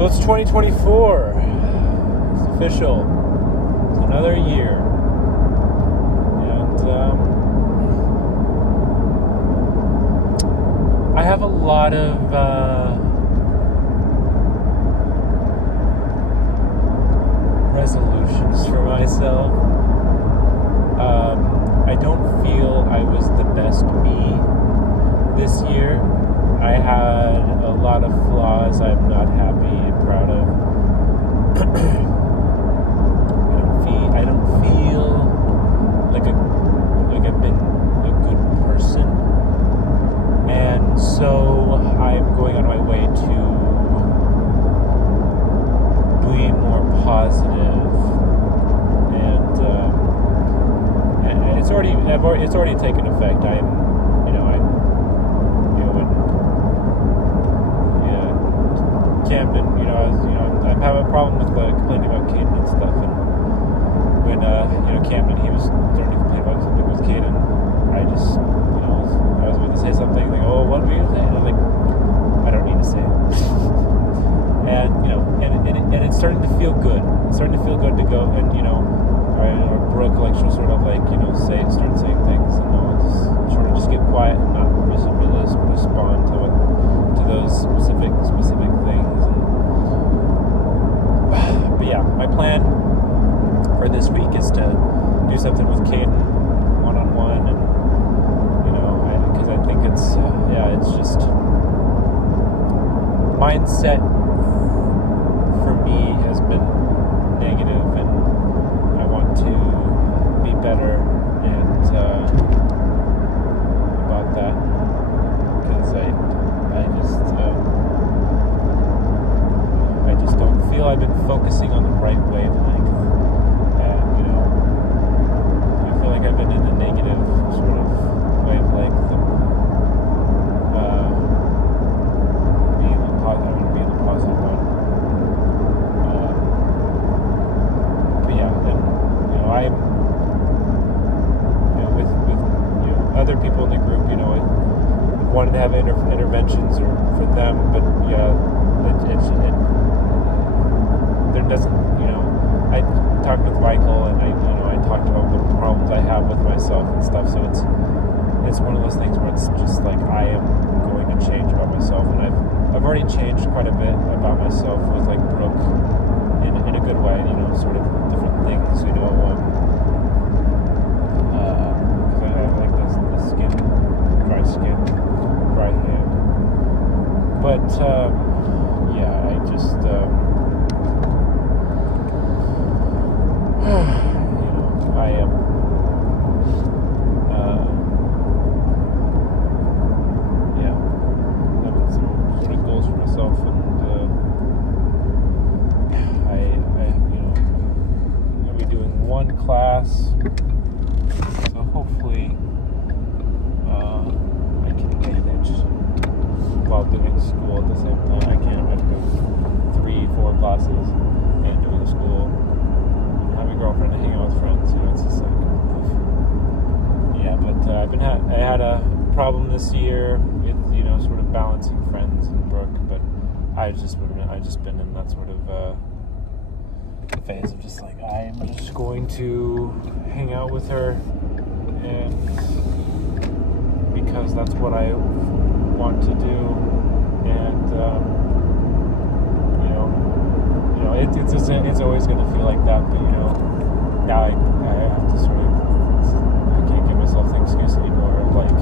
So it's 2024. It's official. It's another year. And I have a lot of resolutions for myself. I don't feel I was the best me this year. I had a lot of flaws I'm not happy and proud of. I don't feel like I've been a good person, and so I'm going on my way to be more positive, and it's already taken effect. Camden, I'm having a problem with complaining about Caden and stuff, and when Camden, he was starting to complain about something with Caden, I just I was about to say something like, oh, what were you saying? And I'm like, I don't need to say it. and it's starting to feel good. It's starting to feel good to go, and Brooke, like, she'll sort of like start saying things, and I'll just get quiet and not really respond to those specific things. But yeah, my plan for this week is to do something with Caden one-on-one, and because I think it's just mindset for me has been negative, and I want to be better and about that, because I just don't feel I've been focusing on the right wavelength, and I feel like I've been in the negative sort of wavelength, and I want to be in the positive one. But yeah, and I'm with other people in the group, I wanted to have interventions or for them, but yeah, there doesn't, I talked with Michael, and I talked about the problems I have with myself and stuff, so it's one of those things where it's just like I am going to change about myself, and I've already changed quite a bit about myself with like Brooke in a good way, sort of different things, because I have like this dry hand, but yeah, I just I am having some sort of goals for myself, and I'll be doing one class, so hopefully I can manage while doing school at the same time. I can't have to do 3-4 classes and doing school, have a girlfriend and hang out with friends. It's just like, yeah. But I had a problem this year with sort of balancing friends and Brooke, but I've just been in that sort of phase of just like, I'm just going to hang out with her, and because that's what I want to do, and it's always going to feel like that, but now I have to sort of, I can't give myself the excuse anymore of like,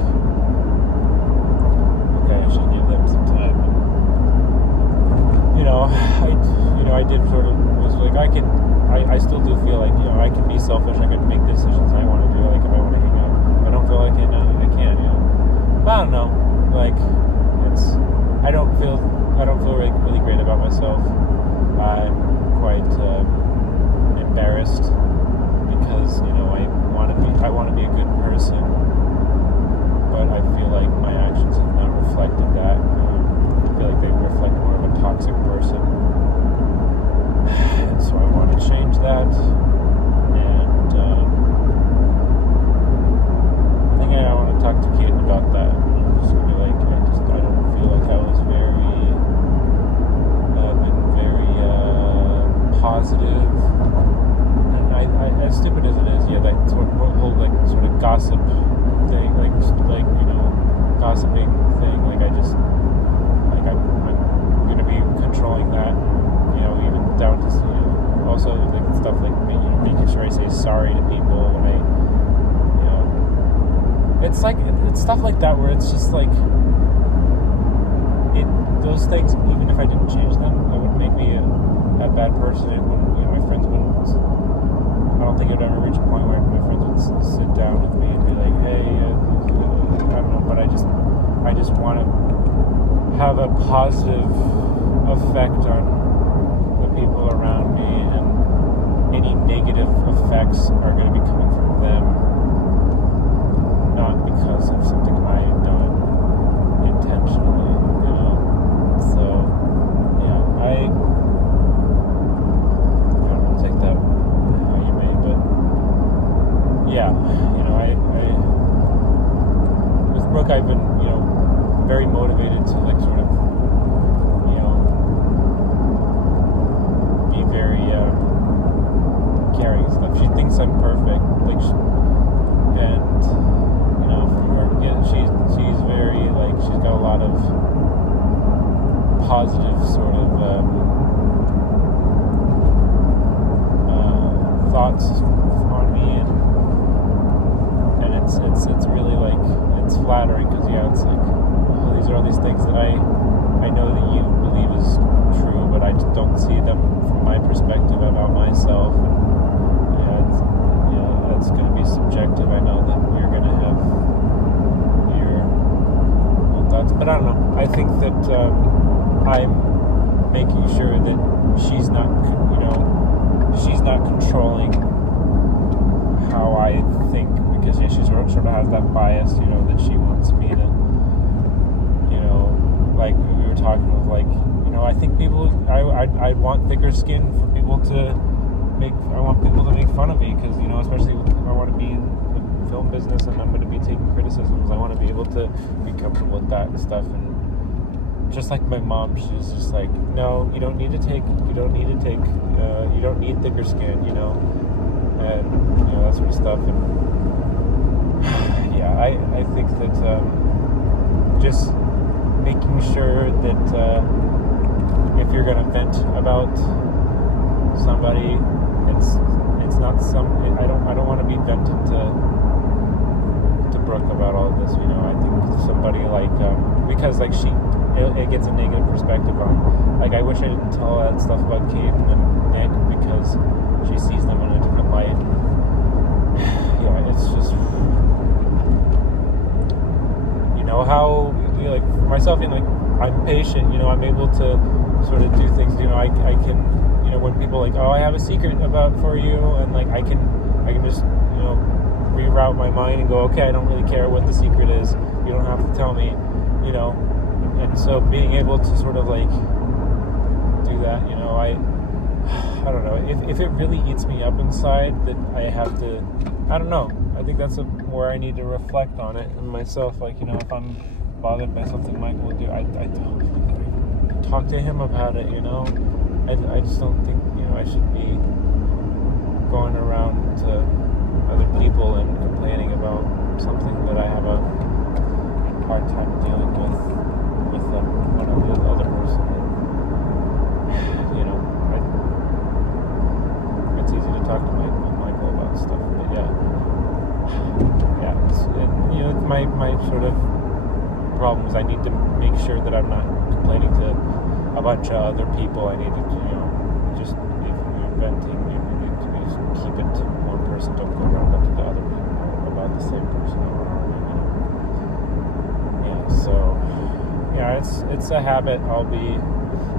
okay, I should give them some time, and I did sort of was like, I still do feel like I can be selfish, I can make decisions I want to do, like if I want to hang out, if I don't feel like it, I can, but I don't know, like I don't feel really great about myself. I'm quite embarrassed because I want to be a good person, but I feel like my actions have not reflected that. I feel like they reflect more of a toxic person, and so I want to change that. And I think I want to talk to Caden about that. I'm just gonna be like, I don't feel like I was been very I just, like, I'm going to be controlling that, you know, even down to, you know, also like stuff like, you know, making sure I say sorry to people when I, you know, it's like, it's stuff like that where it's just like, those things, even if I didn't change them, it wouldn't make me a bad person. It wouldn't, you know, my friends wouldn't, I don't think it would ever reach a point where my friends would sit down with me and be like, hey, I don't know, but I just want to have a positive effect on the people around me, and any negative effects are going to be coming from them, not because of something I've done intentionally, you know. So, yeah, I don't know, take that how you may, but yeah, you know, I with Brooke, I've been, you know, very motivated to, like, sort of, you know, be very caring and stuff. She thinks I'm perfect, like, and, you know, from her, yeah, she's very, like, she's got a lot of positive sort of thoughts on me, and it's really, like, it's flattering, because, yeah, it's like, oh, these are all these things that I know that you believe is true, but I just don't see them from my perspective about myself. And, yeah, it's going to be subjective. I know that we're going to have your own thoughts, but I don't know. I think that I'm making sure that she's not, you know, she's not controlling how I think, because, yeah, she sort of has that bias, you know, that she wants me to, you know, like we were talking of, like, you know, I think people, I want thicker skin for people to make, I want people to make fun of me, because, you know, especially if I want to be in the film business and I'm going to be taking criticisms, I want to be able to be comfortable with that and stuff. And just like my mom, she's just like, no, you don't need thicker skin, you know, and, you know, that sort of stuff. And yeah, I think that just making sure that if you're going to vent about somebody, it's not I don't want to be venting to Brooke about all of this, you know. I think somebody like, because, like, it gets a negative perspective on, like, I wish I didn't tell that stuff about Kate and Nick, because she sees them in a different light. Yeah, it's just, you know, how, you know, like, for myself, you know, like, I'm patient, you know, I'm able to sort of do things, you know, I can, you know, when people, like, oh, I have a secret for you, and, like, I can just, you know, reroute my mind and go, okay, I don't really care what the secret is, you don't have to tell me, you know. And so being able to sort of, like, do that, you know, I don't know, if it really eats me up inside, that I have to, I don't know, I think that's where I need to reflect on it and myself, like, you know, if I'm bothered by something Michael will do, I talk to him about it, you know. I just don't think, you know, I should be going around to other people and complaining about something that I have a hard time dealing with one other person. You know, it's easy to talk to Michael about stuff, but yeah, you know, my sort of problem is I need to make sure that I'm not complaining to a bunch of other people. I need to, you know, just, if you're venting, you need to just keep it to one person. Don't go around to the other people about the same person over and over, you know. Yeah, so, yeah, it's a habit. I'll be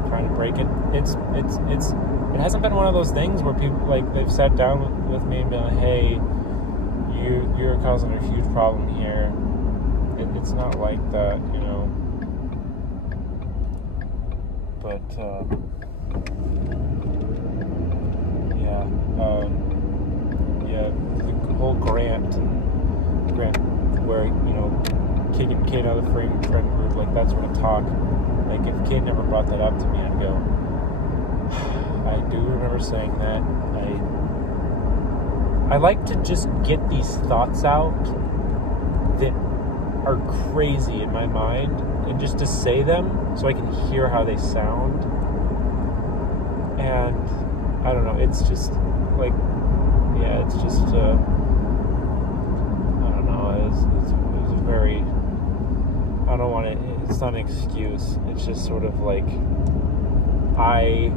trying to break it. It hasn't been one of those things where people, like, they've sat down with me and been like, hey, you're causing a huge problem here. It's not like that, you know. But the whole Grant where, you know, kicking Kate out of the friend group, like, that sort of talk, like, if Kate never brought that up to me, I'd go, I do remember saying that. I like to just get these thoughts out that are crazy in my mind, and just to say them so I can hear how they sound. And I don't know, it's just like, yeah, it's just I don't know, it's a very, I don't want it, it's not an excuse, it's just sort of like, I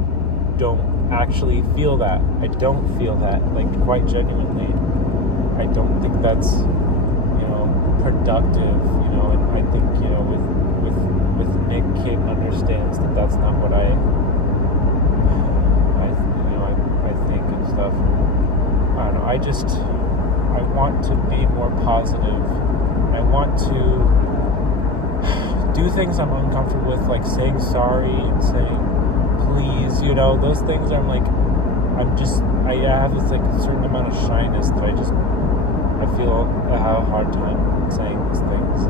don't actually feel that. I don't feel that, like, quite genuinely. I don't think that's, you know, productive, you know, and I think, you know, with Nick, Kate understands that that's not what I think and stuff. I don't know, I want to be more positive. I want to do things I'm uncomfortable with, like saying sorry and saying please, you know, those things. I have this like certain amount of shyness that I feel I have a hard time saying these things.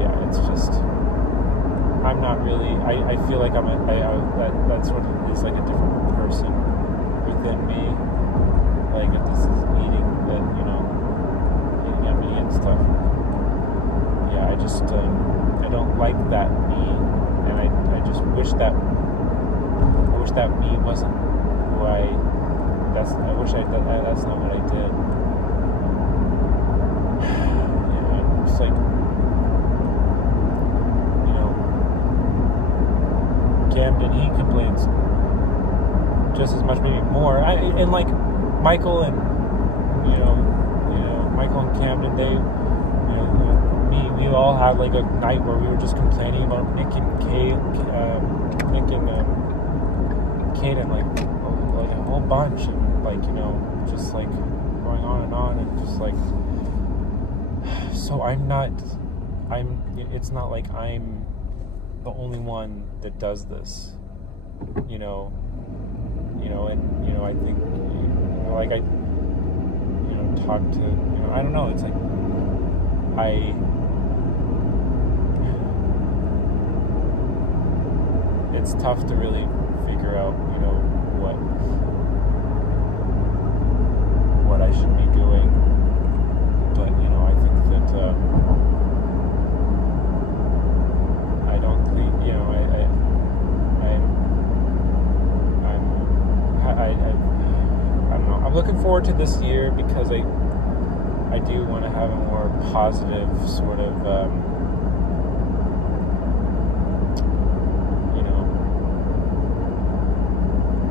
Yeah, it's just, I'm not really, I feel like that sort of is like a different person within me. Like, if this is eating at me and stuff. Yeah, I don't like that me, and I just wish that me wasn't who that's not what I did. Yeah, it's like, you know, Camden, he complains just as much, maybe more. And like Michael and Michael and Camden, they, we all had like a night where we were just complaining about Nick and Kate, and like a whole bunch, and like, you know, just like going on, and just like, so it's not like I'm the only one that does this, and I think, like I talk to, I don't know, it's like it's tough to really figure out, what I should be doing, but, I think that, I don't think, I don't know, I'm looking forward to this year because I do want to have a more positive sort of,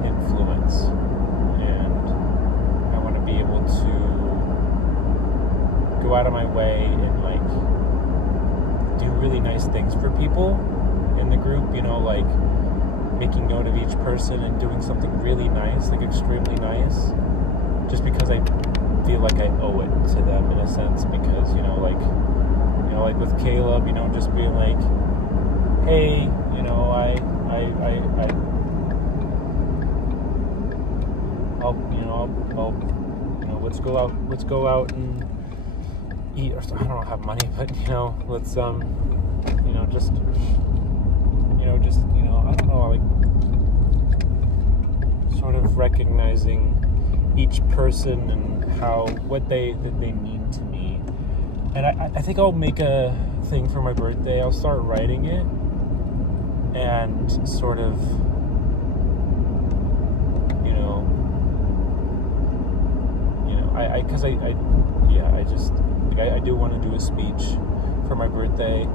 influence, and I want to be able to go out of my way and like do really nice things for people in the group, like making note of each person and doing something really nice, like extremely nice, just because I feel like I owe it to them in a sense, because like with Caleb, just being like, hey, let's go out and eat, or I don't have money, but let's just I don't know, like sort of recognizing each person and what they mean to me. And I think I'll make a thing for my birthday. I'll start writing it and sort of I do want to do a speech for my birthday,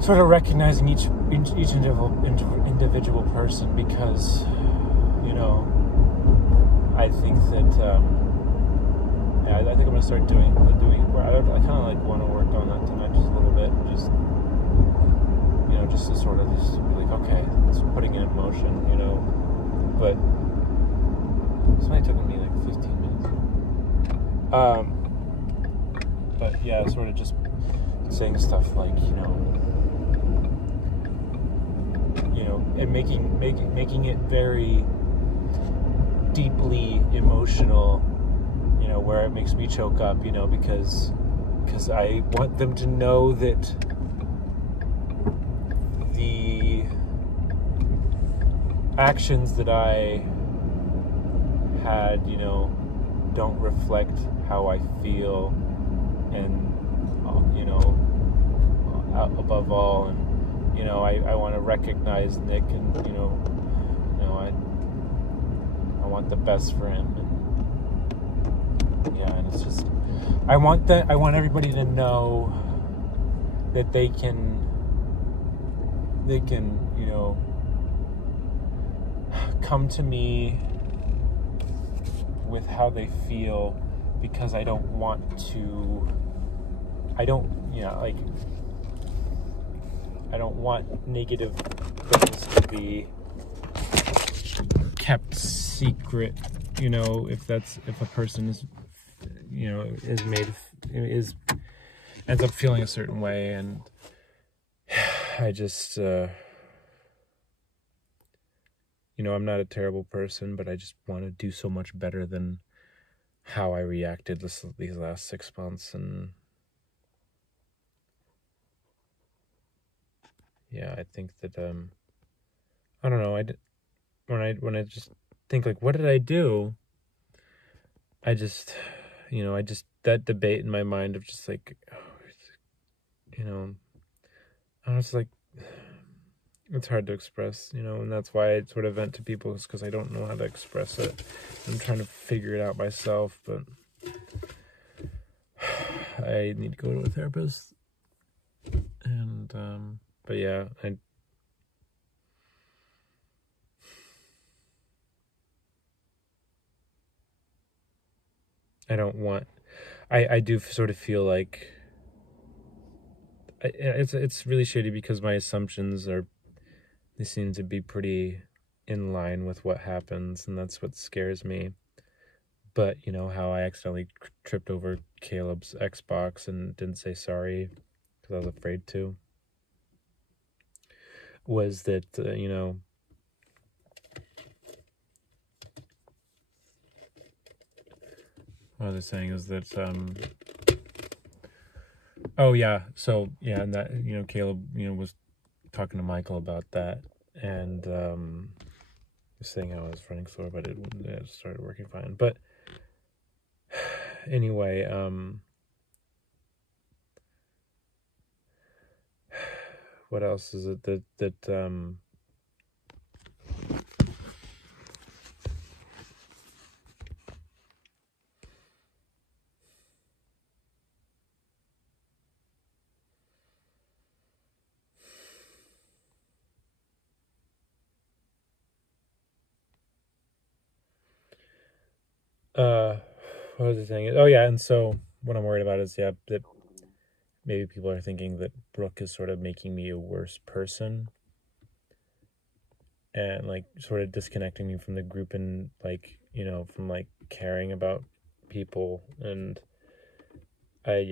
sort of recognizing each individual person, because I think that I think I'm gonna start doing where I kind of like want to work on that tonight just a little bit, just to sort of just be like, okay, it's putting it in motion, but this might took me like 15 minutes. But yeah, sort of just saying stuff like, and making it very deeply emotional, where it makes me choke up, because I want them to know that the actions that I had, don't reflect how I feel, and above all, and I want to recognize Nick, and I want the best for him, and yeah, and it's just I want everybody to know that they can come to me with how they feel, because I don't want negative things to be kept secret, if a person ends up feeling a certain way. And I just I'm not a terrible person, but I just want to do so much better than how I reacted these last 6 months. And yeah, I think that I don't know, when I just think, like, what did I do? I just that debate in my mind of just like, I was like, it's hard to express, and that's why I sort of vent to people, is because I don't know how to express it. I'm trying to figure it out myself, but I need to go to a therapist. And but yeah, I don't want. I do sort of feel like it's really shitty, because my assumptions they seem to be pretty in line with what happens, and that's what scares me. But how I accidentally tripped over Caleb's Xbox and didn't say sorry because I was afraid to, was that what I was saying is that oh yeah, so yeah, and that Caleb was talking to Michael about that, and was saying how I was running slower, but it started working fine. But anyway, what else is it that what was I saying? Oh yeah, and so what I'm worried about is that maybe people are thinking that Brooke is sort of making me a worse person, and like sort of disconnecting me from the group, and like from like caring about people. And I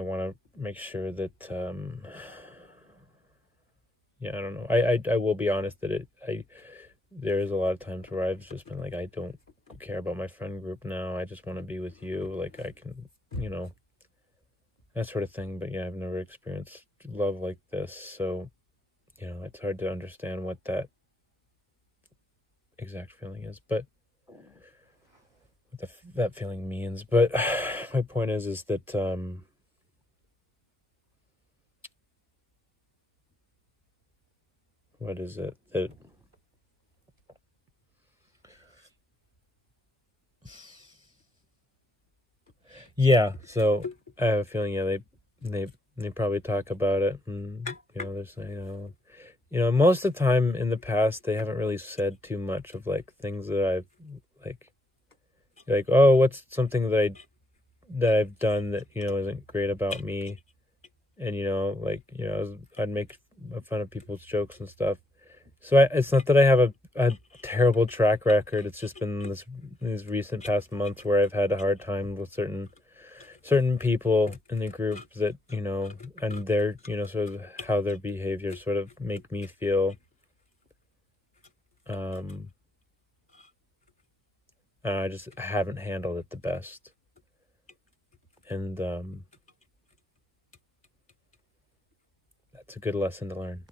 want to make sure that I don't know, I will be honest that there is a lot of times where I've just been like, I don't care about my friend group now, I just want to be with you, like I can that sort of thing. But yeah, I've never experienced love like this, so it's hard to understand what that exact feeling is, but what that feeling means. But my point is that what is it that yeah, so I have a feeling, yeah, they probably talk about it, and they're saying, most of the time in the past they haven't really said too much of like things that I've like, oh, what's something that I've done that isn't great about me, and I'd make fun of people's jokes and stuff. So it's not that I have a terrible track record. It's just been these recent past months where I've had a hard time with certain people in the group that and their sort of how their behavior sort of make me feel I just haven't handled it the best. And that's a good lesson to learn.